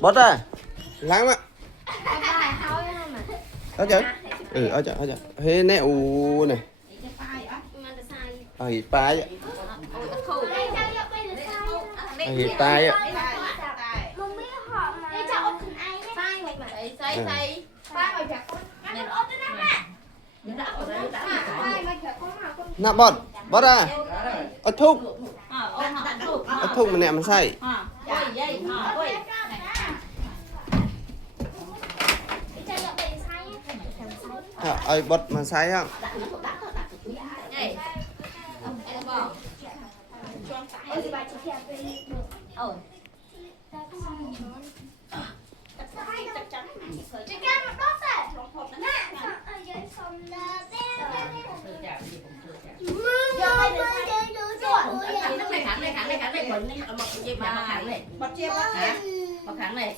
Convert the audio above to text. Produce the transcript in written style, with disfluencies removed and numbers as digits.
bớt ra láng ạ ở chứ ở chứ thế nè u này ở tay ạ ở tay ạ nè bớt ra ở thúc mà nè mà say ơi bớt mà say không Bật kháng này